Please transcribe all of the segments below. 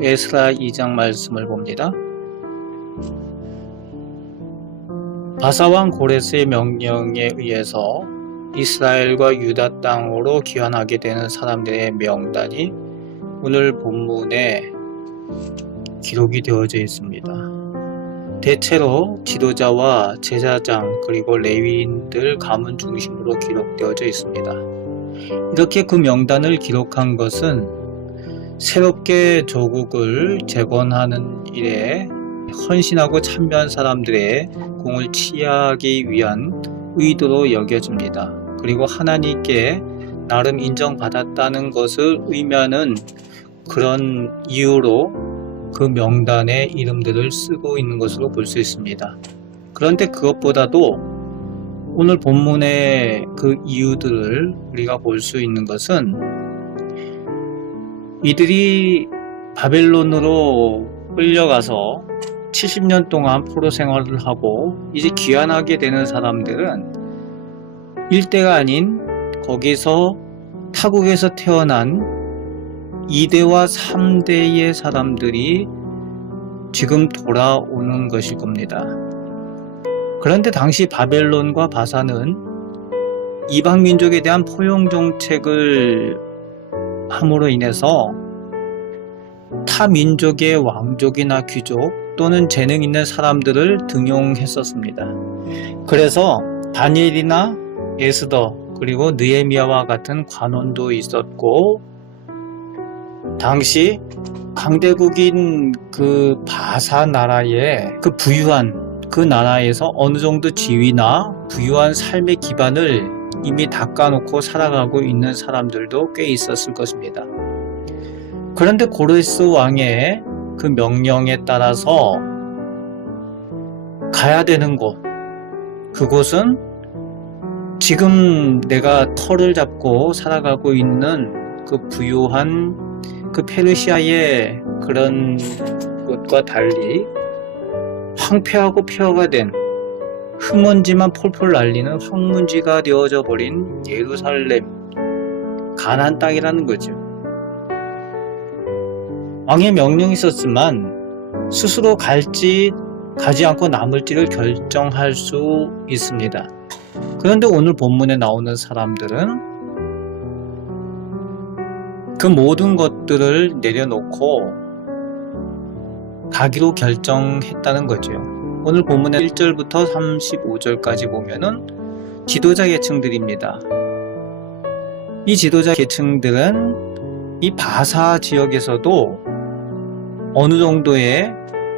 에스라 2장 말씀을 봅니다. 바사왕 고레스의 명령에 의해서 이스라엘과 유다 땅으로 귀환하게 되는 사람들의 명단이 오늘 본문에 기록이 되어져 있습니다. 대체로 지도자와 제사장 그리고 레위인들 가문 중심으로 기록되어져 있습니다. 이렇게 그 명단을 기록한 것은 새롭게 조국을 재건하는 일에 헌신하고 참여한 사람들의 공을 취하기 위한 의도로 여겨집니다. 그리고 하나님께 나름 인정받았다는 것을 의미하는 그런 이유로 그 명단에 이름들을 쓰고 있는 것으로 볼 수 있습니다. 그런데 그것보다도 오늘 본문의 그 이유들을 우리가 볼 수 있는 것은 이들이 바벨론으로 끌려가서 70년 동안 포로 생활을 하고 이제 귀환하게 되는 사람들은 1대가 아닌 거기서 타국에서 태어난 2대와 3대의 사람들이 지금 돌아오는 것일 겁니다. 그런데 당시 바벨론과 바사는 이방 민족에 대한 포용 정책을 함으로 인해서 타 민족의 왕족이나 귀족 또는 재능 있는 사람들을 등용했었습니다. 그래서 다니엘이나 에스더 그리고 느헤미야와 같은 관원도 있었고, 당시 강대국인 그 바사 나라의 그 부유한 그 나라에서 어느 정도 지위나 부유한 삶의 기반을 이미 닦아놓고 살아가고 있는 사람들도 꽤 있었을 것입니다. 그런데 고레스 왕의 그 명령에 따라서 가야 되는 곳, 그곳은 지금 내가 터를 잡고 살아가고 있는 그 부유한 그 페르시아의 그런 곳과 달리 황폐하고 폐허가 된 흙먼지만 폴폴 날리는 황문지가 되어져 버린 예루살렘, 가나안 땅이라는 거죠. 왕의 명령이 있었지만 스스로 갈지 가지 않고 남을지를 결정할 수 있습니다. 그런데 오늘 본문에 나오는 사람들은 그 모든 것들을 내려놓고 가기로 결정했다는 거죠. 오늘 본문의 1절부터 35절까지 보면은 지도자 계층들입니다. 이 지도자 계층들은 이 바사 지역에서도 어느 정도의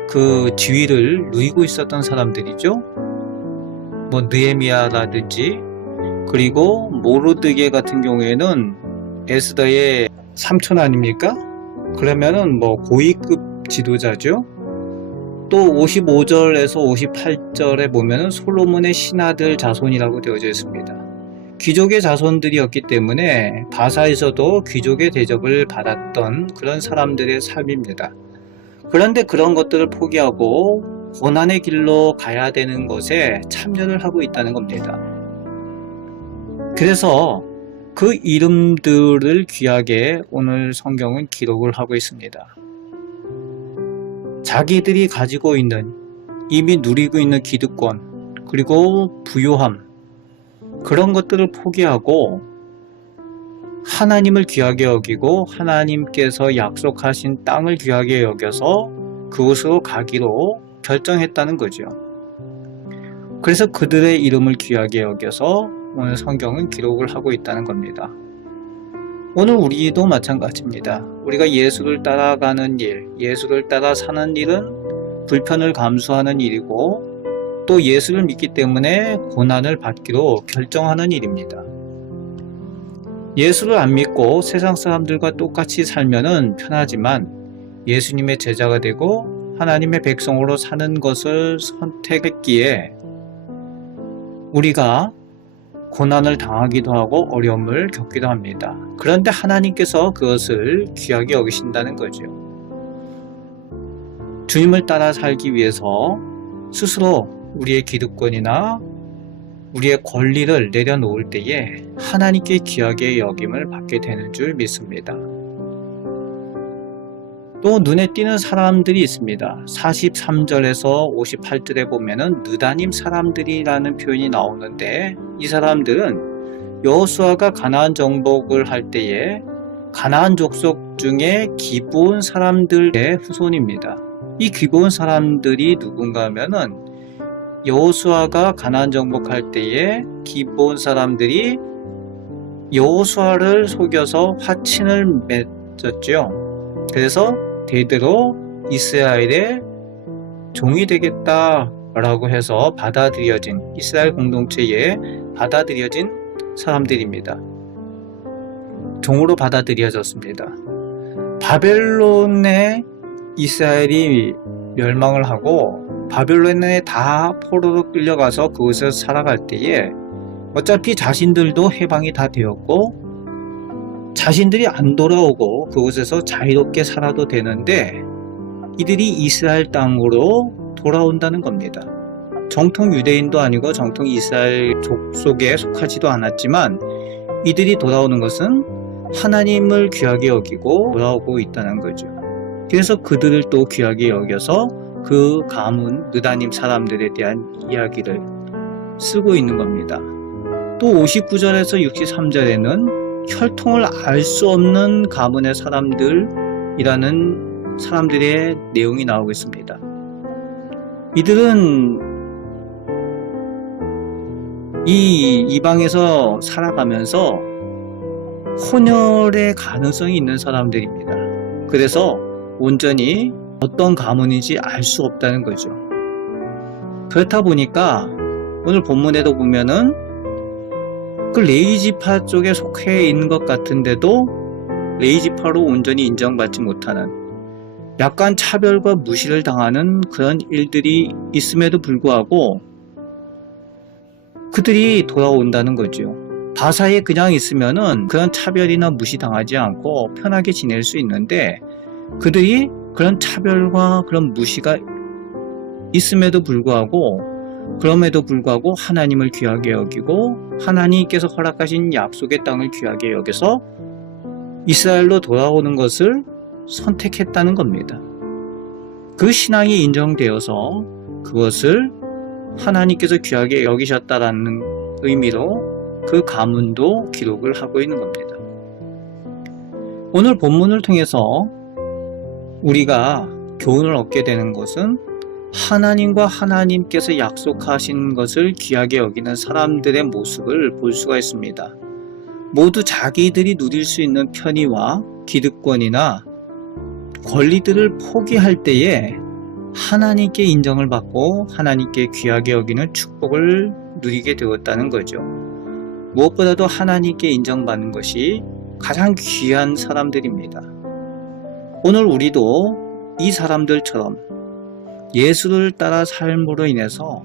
그 지위를 누리고 있었던 사람들이죠. 뭐 느헤미야라든지 그리고 모르드게 같은 경우에는 에스더의 삼촌 아닙니까? 그러면은 뭐 고위급 지도자죠. 또 55절에서 58절에 보면은 솔로몬의 신하들 자손이라고 되어져 있습니다. 귀족의 자손들이었기 때문에 바사에서도 귀족의 대접을 받았던 그런 사람들의 삶입니다. 그런데 그런 것들을 포기하고 고난의 길로 가야 되는 것에 참여를 하고 있다는 겁니다. 그래서 그 이름들을 귀하게 오늘 성경은 기록을 하고 있습니다. 자기들이 가지고 있는, 이미 누리고 있는 기득권, 그리고 부유함, 그런 것들을 포기하고 하나님을 귀하게 여기고 하나님께서 약속하신 땅을 귀하게 여겨서 그곳으로 가기로 결정했다는 거죠. 그래서 그들의 이름을 귀하게 여겨서 오늘 성경은 기록을 하고 있다는 겁니다. 오늘 우리도 마찬가지입니다. 우리가 예수를 따라가는 일, 예수를 따라 사는 일은 불편을 감수하는 일이고 또 예수를 믿기 때문에 고난을 받기로 결정하는 일입니다. 예수를 안 믿고 세상 사람들과 똑같이 살면은 편하지만 예수님의 제자가 되고 하나님의 백성으로 사는 것을 선택했기에 우리가 고난을 당하기도 하고 어려움을 겪기도 합니다. 그런데 하나님께서 그것을 귀하게 여기신다는 거죠. 주님을 따라 살기 위해서 스스로 우리의 기득권이나 우리의 권리를 내려놓을 때에 하나님께 귀하게 여김을 받게 되는 줄 믿습니다. 또 눈에 띄는 사람들이 있습니다. 43절에서 58절에 보면은 느다님 사람들이라는 표현이 나오는데, 이 사람들은 여호수아가 가나안 정복을 할 때에 가나안 족속 중에 기브온 사람들의 후손입니다. 이 기브온 사람들이 누군가 하면은 여호수아가 가나안 정복할 때에 기브온 사람들이 여호수아를 속여서 화친을 맺었죠. 그래서 대대로 이스라엘의 종이 되겠다라고 해서 받아들여진, 이스라엘 공동체에 받아들여진 사람들입니다. 종으로 받아들여졌습니다. 바벨론에 이스라엘이 멸망을 하고 바벨론에 다 포로로 끌려가서 그곳에서 살아갈 때에 어차피 자신들도 해방이 다 되었고 자신들이 안 돌아오고 그곳에서 자유롭게 살아도 되는데 이들이 이스라엘 땅으로 돌아온다는 겁니다. 정통 유대인도 아니고 정통 이스라엘 족속에 속하지도 않았지만 이들이 돌아오는 것은 하나님을 귀하게 여기고 돌아오고 있다는 거죠. 그래서 그들을 또 귀하게 여겨서 그 가문 느다님 사람들에 대한 이야기를 쓰고 있는 겁니다. 또 59절에서 63절에는 혈통을 알 수 없는 가문의 사람들이라는 사람들의 내용이 나오고 있습니다. 이들은 이 이방에서 살아가면서 혼혈의 가능성이 있는 사람들입니다. 그래서 온전히 어떤 가문인지 알 수 없다는 거죠. 그렇다 보니까 오늘 본문에도 보면은 그 레위지파 쪽에 속해 있는 것 같은데도 레위지파로 온전히 인정받지 못하는, 약간 차별과 무시를 당하는 그런 일들이 있음에도 불구하고 그들이 돌아온다는 거죠. 바사에 그냥 있으면은 그런 차별이나 무시당하지 않고 편하게 지낼 수 있는데 그들이 그런 차별과 그런 무시가 있음에도 불구하고, 그럼에도 불구하고 하나님을 귀하게 여기고 하나님께서 허락하신 약속의 땅을 귀하게 여겨서 이스라엘로 돌아오는 것을 선택했다는 겁니다. 그 신앙이 인정되어서 그것을 하나님께서 귀하게 여기셨다라는 의미로 그 가문도 기록을 하고 있는 겁니다. 오늘 본문을 통해서 우리가 교훈을 얻게 되는 것은 하나님과 하나님께서 약속하신 것을 귀하게 여기는 사람들의 모습을 볼 수가 있습니다. 모두 자기들이 누릴 수 있는 편의와 기득권이나 권리들을 포기할 때에 하나님께 인정을 받고 하나님께 귀하게 여기는 축복을 누리게 되었다는 거죠. 무엇보다도 하나님께 인정받는 것이 가장 귀한 사람들입니다. 오늘 우리도 이 사람들처럼 예수를 따라 삶으로 인해서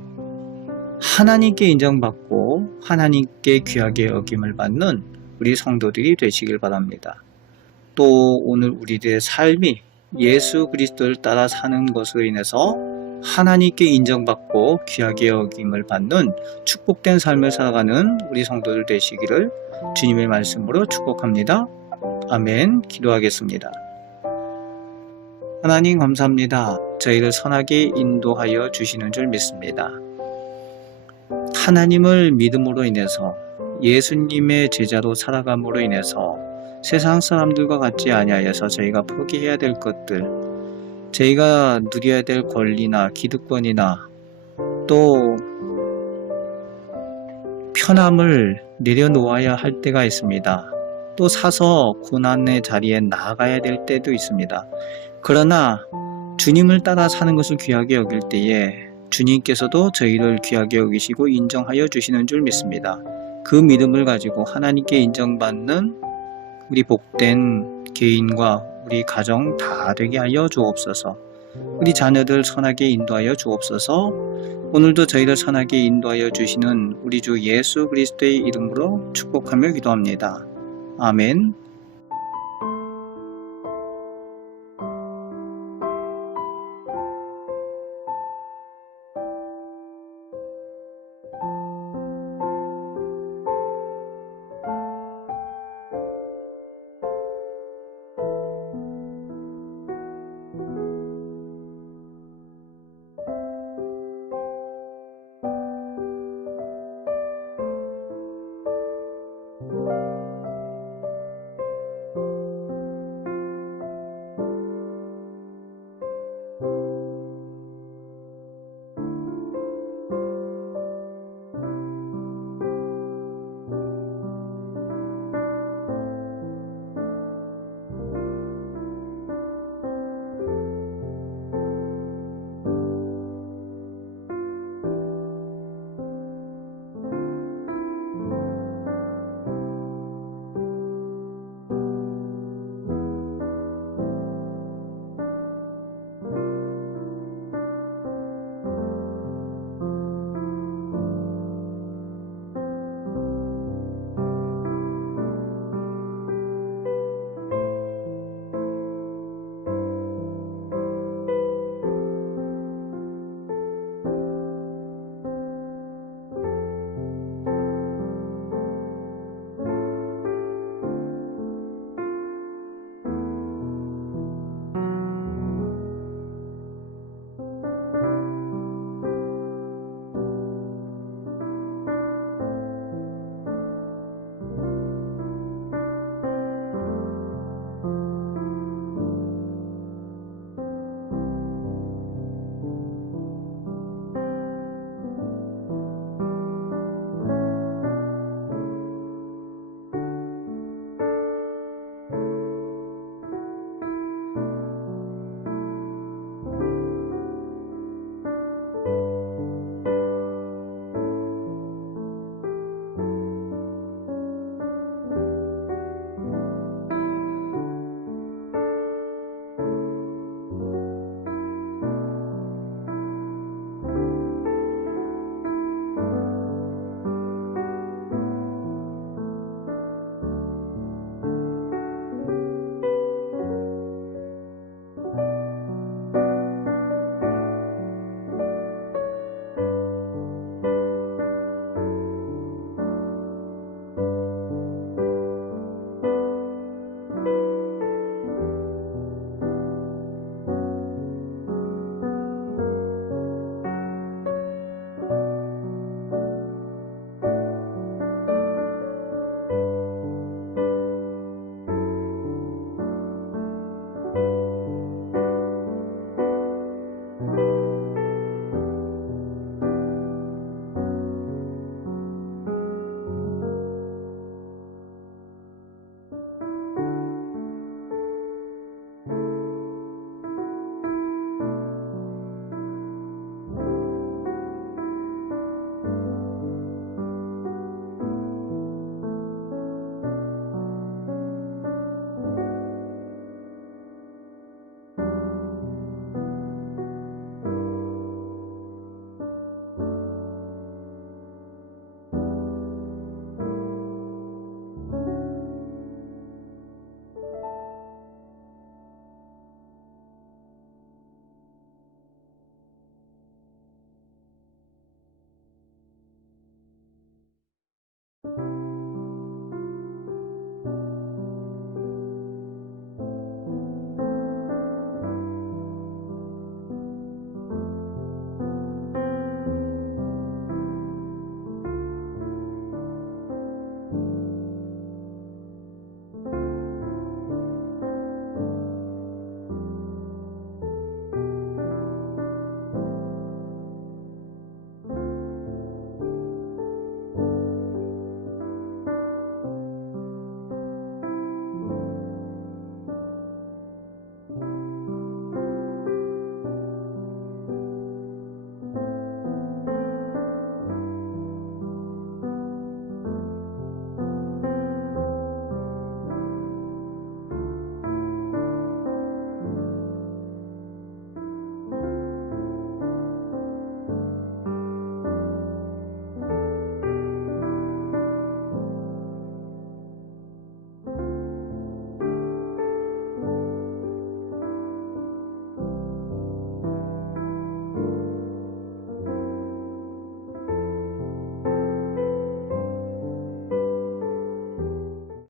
하나님께 인정받고 하나님께 귀하게 여김을 받는 우리 성도들이 되시길 바랍니다. 또 오늘 우리들의 삶이 예수 그리스도를 따라 사는 것으로 인해서 하나님께 인정받고 귀하게 여김을 받는 축복된 삶을 살아가는 우리 성도들 되시기를 주님의 말씀으로 축복합니다. 아멘. 기도하겠습니다. 하나님 감사합니다. 저희를 선하게 인도하여 주시는 줄 믿습니다. 하나님을 믿음으로 인해서 예수님의 제자로 살아감으로 인해서 세상 사람들과 같지 아니하여서 저희가 포기해야 될 것들, 저희가 누려야 될 권리나 기득권이나 또 편함을 내려놓아야 할 때가 있습니다. 또 사서 고난의 자리에 나아가야 될 때도 있습니다. 그러나 주님을 따라 사는 것을 귀하게 여길 때에 주님께서도 저희를 귀하게 여기시고 인정하여 주시는 줄 믿습니다. 그 믿음을 가지고 하나님께 인정받는 우리 복된 개인과 우리 가정 다 되게 하여 주옵소서. 우리 자녀들 선하게 인도하여 주옵소서. 오늘도 저희를 선하게 인도하여 주시는 우리 주 예수 그리스도의 이름으로 축복하며 기도합니다. 아멘.